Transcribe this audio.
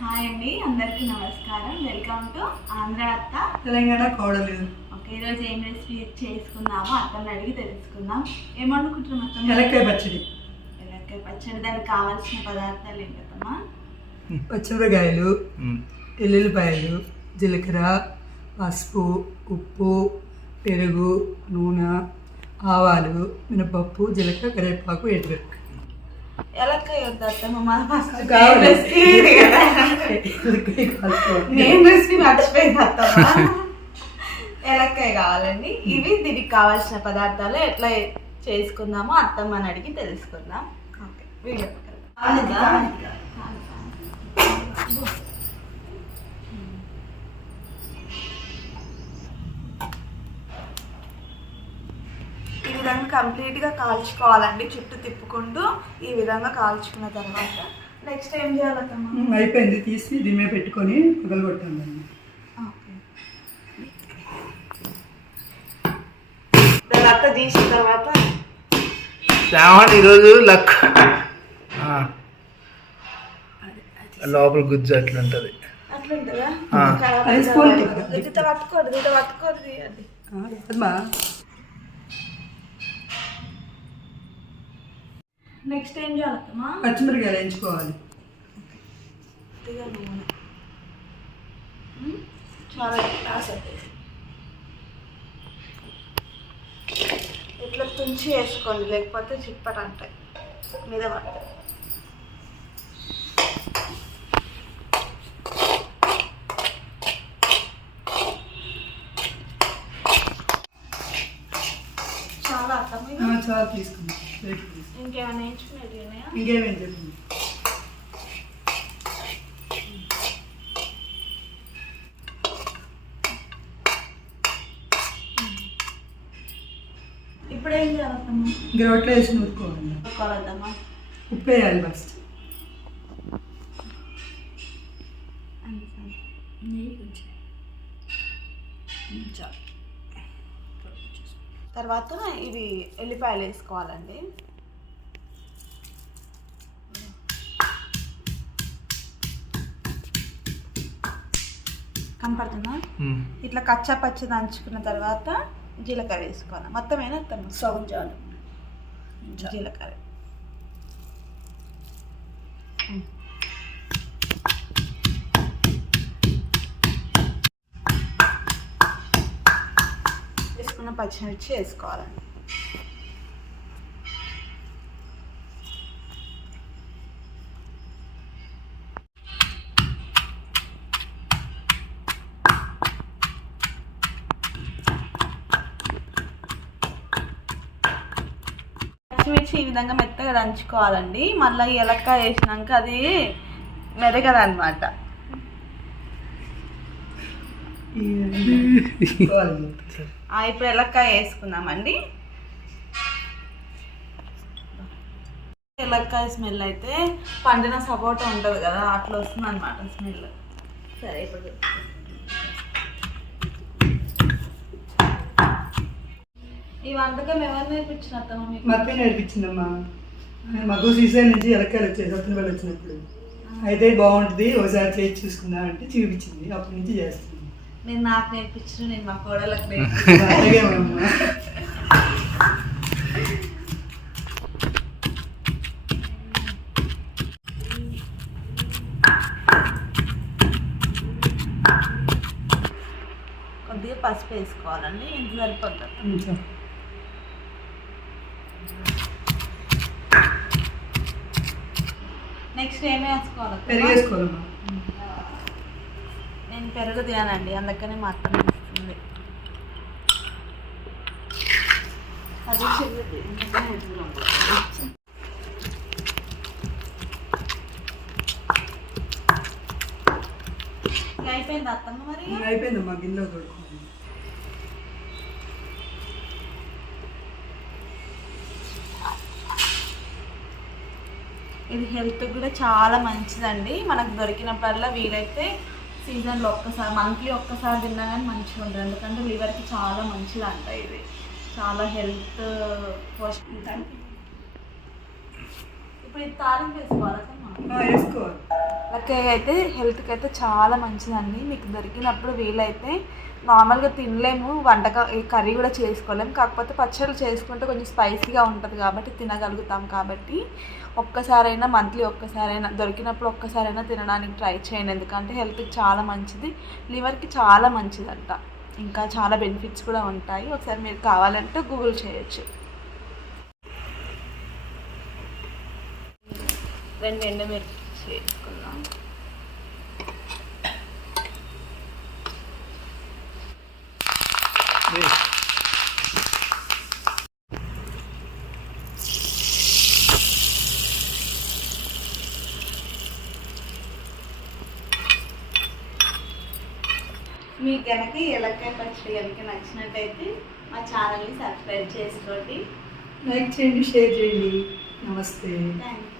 Hi అండి అందరికీ నమస్కారం. వెల్కమ్ టు ఆంధ్ర అత్త. తెలంగాణ కోడలు. ఓకే ఈరోజు ఏం రెసిపీ చేసుకుందామో అత్తని అడిగి తెలుసుకుందాం. ఏం వండుకుంటున్నాం అత్తమ్మ? ఎలక్కాయ పచ్చడి. ఎలక్కాయ పచ్చడి దానికి కావాల్సిన పదార్థాలు ఏంటమ్మా పచ్చిమిరకాయలు ఎల్లుల్లిపాయలు జీలకర్ర పసుపు ఉప్పు పెరుగు నూనె ఆవాలు మినపప్పు జీలకర్ర కరివేపాకు ఎండుమిరపకాయ నేను రెసిపీ మర్చిపోయింది అత్తమ్మ. ఎలక్కాయ కావాలండి. ఇవి దీనికి కావాల్సిన పదార్థాలు ఎట్లా చేసుకుందామో అత్తమ్మని అడిగి తెలుసుకుందాం. ఓకే వీడియో ఈ విధంగా కంప్లీట్గా కాల్చుకోవాలండి. చుట్టూ తిప్పుకుంటూ ఈ విధంగా కాల్చుకున్న తర్వాత నెక్స్ట్ ఏం చేయాలమ్మా అయిపోయింది. తీసి దీని మీద పెట్టుకొని పగలగొట్టాను తర్వాత తీసిన తర్వాత శ్రావణ్ ఈరోజు లక్ ఆ. లోపల గుజ్జు అట్లుంటది. అట్లుంటుందా. దిట పట్టుకోరు దిట పట్టుకోరు నెక్స్ట్ ఏం చేయాలమ్మా పచ్చిమిరకాయలు ఉమ్, చాలా ఇట్లా తుంచి వేసుకోండి లేకపోతే చిప్పట అంటాయి మీద పడతాయి. చాలా అర్థం ఆ, చాలా తీసుకున్నాం ప్లేట్ తీసి. ఇంకేమైనా ఇంకేమేం చెప్పింది ఇప్పుడు ఏం చేయాలమ్మా? ఇంకా రొట్టెలు వేసి నూరుకోవాలి. కొలద్దమ్మా ఉప్పు వేయాలి ఫస్ట్ తర్వాత ఇవి ఎల్లిపాయలు వేసుకోవాలండి. కనపడుతుందా. ఇట్లా కచ్చా పచ్చ దంచుకున్న తర్వాత జీలకర్ర వేసుకోవాలి. మొత్తం అయినా సగం చాలు. జీలకర్ర. వేసుకున్న పచ్చిమిర్చి వేసుకోవాలండి పచ్చిమిర్చి ఈ విధంగా మెత్తగా దంచుకోవాలండి. మళ్ళీ ఎలక్కాయ వేసినాక అది మెదగదు అనమాట. ఇప్పుడు ఎలక్కాయ వేసుకుందామండి. ఎలక్కాయ స్మెల్ అయితే పండిన సపోటా ఉంటుంది కదా అట్లా వస్తుంది అనమాట స్మెల్. సరే ఇప్పుడు ఈ వంటకం ఎవరు నేర్పించిన మా నేర్పించిందమ్మా. మగ్గు సీజన్ నుంచి ఎలక్కాయలు వచ్చాయి సత్తున వాళ్ళు వచ్చినప్పుడు అయితే బాగుంటుంది ఒకసారి చేసి చూసుకుందాం అంటే చూపించింది అప్పటి నుంచి చేస్తుంది. నేను నాకు నేర్పించిన నేను మా కోడలకు కొద్దిగా పసుపు వేసుకోవాలండి ఇంత సరిపోతుంది నెక్స్ట్ ఏమి వేసుకోవాలి పెరుగు వేసుకోవాలమ్మా నేను పెరుగు తినానండి అందుకనే మా అత్త ఇస్తుంది అది చిన్నది, అయిపోయింది అత్తమ్మ మరి? అయిపోయిందమ్మా గిన్నెలో తోడుకోవాలి. ఇది హెల్త్ కూడా చాలా మంచిదండి. మనకు దొరికినప్పుడల్లా వీలైతే సీజన్లో ఒక్కసారి మంత్లీ ఒక్కసారి తిన్నా కానీ మంచిగా ఉంటుంది ఎందుకంటే లివర్కి చాలా మంచిది అంట ఇది. చాలా హెల్త్ పోష ఇప్పుడు ఇది తాలింపు వేసుకోవాలి లక్కయ్య అయితే హెల్త్కి అయితే చాలా మంచిదండి. మీకు దొరికినప్పుడు వీలైతే నార్మల్గా తినలేము. వంటక ఈ కర్రీ కూడా చేసుకోలేము. కాకపోతే పచ్చళ్ళు చేసుకుంటే కొంచెం స్పైసీగా ఉంటుంది కాబట్టి తినగలుగుతాం కాబట్టి ఒక్కసారైనా మంత్లీ ఒక్కసారైనా దొరికినప్పుడు ఒక్కసారైనా తినడానికి ట్రై చేయండి. ఎందుకంటే హెల్త్కి చాలా మంచిది. లివర్కి చాలా మంచిదంట. ఇంకా చాలా బెనిఫిట్స్ కూడా ఉంటాయి. ఒకసారి మీరు కావాలంటే గూగుల్ చేయొచ్చు. రెండు ఎండుమిర్చి వేసుకుందాం ఏయ్, మీకు కనుక ఎలక్కాయ పచ్చడి కనుక నచ్చినట్టయితే మా ఛానల్ని సబ్స్క్రైబ్ చేసుకోండి. లైక్ చేయండి షేర్ చేయండి. నమస్తే. థ్యాంక్